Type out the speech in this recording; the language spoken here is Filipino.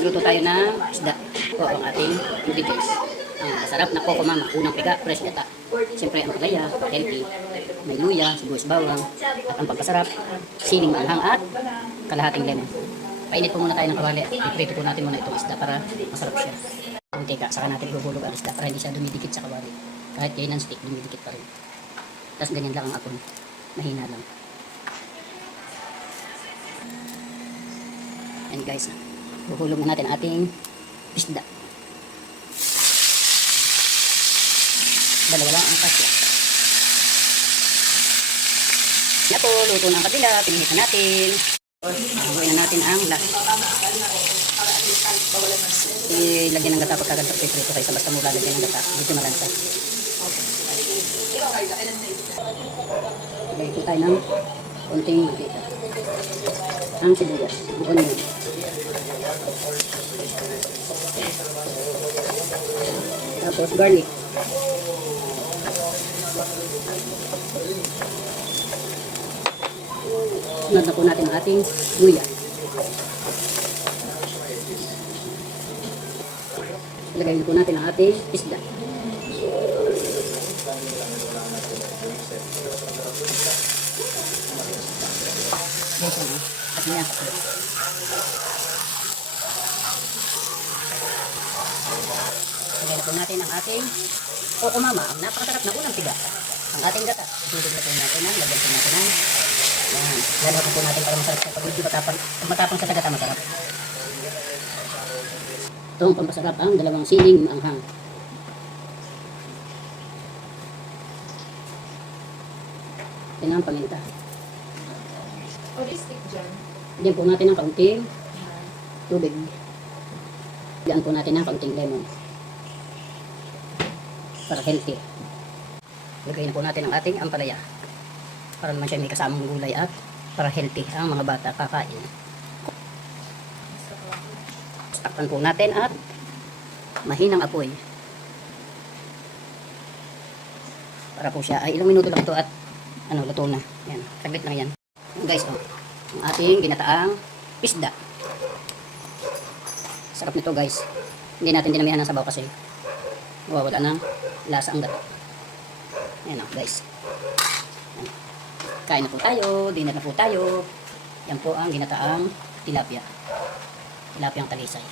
Magluto tayo ng isda. Ito ang ating ingredients. Ang masarap na coco mama. Unang piga, fresh gata. Siyempre ang palaya, healthy. May luya, sibuyas bawang. At ang pagpasarap, siling maanghang at kalahating lemon. Painit po muna tayo ng kawali. Iprito po natin muna itong isda para masarap siya. Mantika, saka natin ihulog ang isda para hindi siya dumidikit sa kawali. Kahit kayo non-stick, dumidikit pa rin. Tapos ganyan lang ang apon. Mahina lang. And guys, huhulog na natin ating isda. Dalawa lang ang kasya. Yan po, luto na ang kabila. Pinihit na natin. Haluin na natin ang last. Ilagyan ng gata pagkaganto prito kaysa basta mo lalagyan ng gata. Dito malansa. Lagay po tayo ng konting mantika. Ang sibuyas, ang onion. Tapos garlic. Sunod na po natin ang ating luya. Ilagay po natin ang ating isda. Dito na. At niya. Ilagay po natin ang ating coco mama. Ang napakasarap na unang piga. Ang ating gata. Ilagay po natin ang lagyan po natin ang yan. Lalagyan po natin para masarap siya. Pag medyo matapang sa gata, masarap. Ito ang pampasarap ang dalawang siling maanghang. Yan ang paminta. Stick dyan. Diyan po natin ang kaunting tubig. Diyan po natin ang kaunting lemon. Para healthy. Lagay na po natin ang ating ampalaya. Para naman siya may kasamang gulay at para healthy ang mga bata kakain. Takpan po natin at mahinang apoy. Para po siya ay ilang minuto lang ito at luto na. Yan, saglit lang yan. Guys, ang ating ginataang isda. Sarap nito guys. Hindi natin dinamihan ng sabaw kasi mawawala ng lasa ang gata. Ayan guys. Ayan. Kain na po tayo, dinner na po tayo. Yan po ang ginataang tilapia. Tilapia ang talisay.